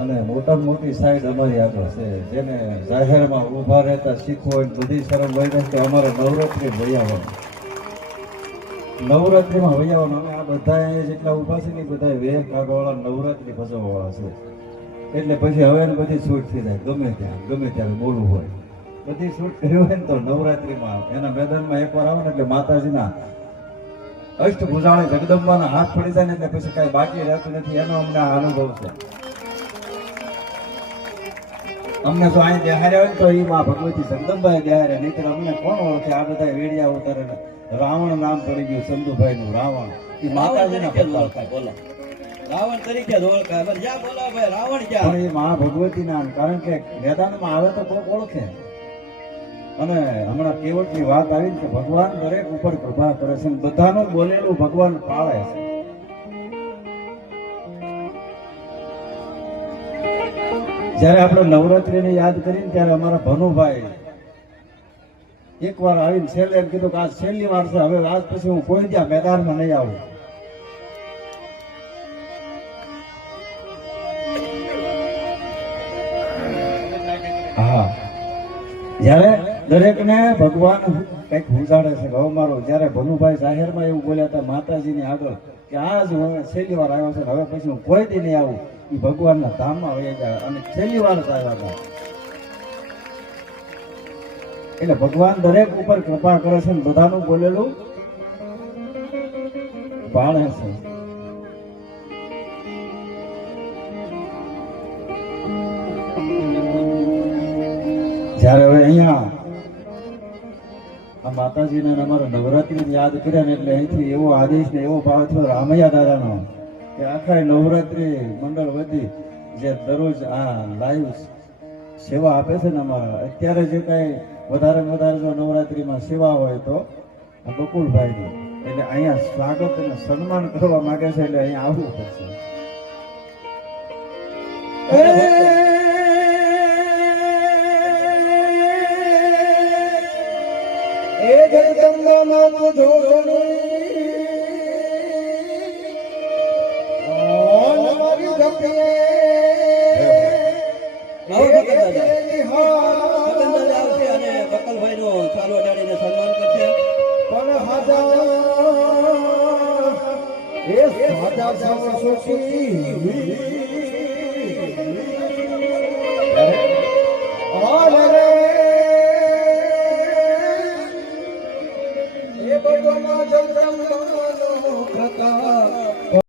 અને મોટામાં મોટી સાઈડ અમારી આગળ છે, જેને જાહેરમાં ઊભા રહેતા શીખવો હોય બધી શરમ હોય ને કે અમારે નવરાત્રિ વૈયાવાનું, નવરાત્રિમાં વૈયાવાનું. અમે આ બધા જેટલા ઊભા છે ને બધા વેર કાઢવાવાળા નવરાત્રિ ભજવવાવાળા છે. એટલે પછી હવે બધી છૂટ થઈ જાય, ગમે ત્યાં ગમે ત્યારે બોલવું હોય બધી છૂટ કરી હોય ને તો નવરાત્રિમાં એના મેદાનમાં એકવાર આવે ને એટલે માતાજીના અષ્ટભુજાળી જગદંબાના હાથ પડી જાય ને એટલે પછી કાંઈ બાકી રહેતું નથી. એનો અમને આ અનુભવ છે. અમને જો અહીં દેહાર્યા હોય ને તો એ માં ભગવતી જગદંબાએ દેહાર્યા, નહીં અમને કોણ ઓળખે? આ બધા વેડિયા ઉતારે. રાવણ નામ પડી ગયું ચંદુભાઈ નું. રાવણ એ માતાજીના ઓળખાય, બોલો રાવણ તરીકે જ ઓળખાય. જ્યાં બોલા ભાઈ રાવણ ક્યાં, પણ એ મા ભગવતી નામ. કારણ કે મેદાનમાં આવે તો કોક ઓળખે. અને હમણાં કેવટની વાત આવી કે ભગવાન દરેક ઉપર કૃપા કરે છે, બધાનું બોલેલું ભગવાન પાળે છે. જયારે આપણે નવરાત્રીને યાદ કરીને ત્યારે અમારા ભનુભાઈ એકવાર આવીને છેલ્લે એમ કીધું કે આ છેલ્લી વાર છે, હવે આજ પછી હું કોઈ ત્યાં મેદાનમાં નહીં આવું. હા, જયારે દરેકને ભગવાન કઈક ઉજાડે છે. હવે મારો જયારે ભનુભાઈ જાહેરમાં એવું બોલ્યા હતા માતાજીની આગળ કે આજ છેલ્લી વાર આવ્યો છે, હવે પછી હું કોઈ દી નહીં આવું, એ ભગવાનના ધામમાં વહી જાય. અને છેલ્લી વાર જ આવ્યા હતા. એટલે ભગવાન દરેક ઉપર કૃપા કરે છે, બધાનું બોલેલું પાળે છે. જયારે હવે અહીંયા આ માતાજીને અમારા નવરાત્રી યાદ કર્યા ને એટલે અહીંથી એવો આદેશ ને એવો ભાવ થયો રામૈયા દાદાનો કે આખા નવરાત્રી મંડળ વધી જે દરરોજ આ લાઈવ સેવા આપે છે ને અમારા, અત્યારે જે કઈ વધારે જો નવરાત્રીમાં સેવા હોય તો બકુલભાઈની, એટલે અહીંયા સ્વાગત અને સન્માન કરવા માંગે છે, એટલે અહીંયા આવવું પડશે. એ જગદંબામાં તો જોડણી મારી જપીએ આવશે અને બકલભાઈ નો ચાલો અડાડીને સન્માન કરશે. પણ હાજા એ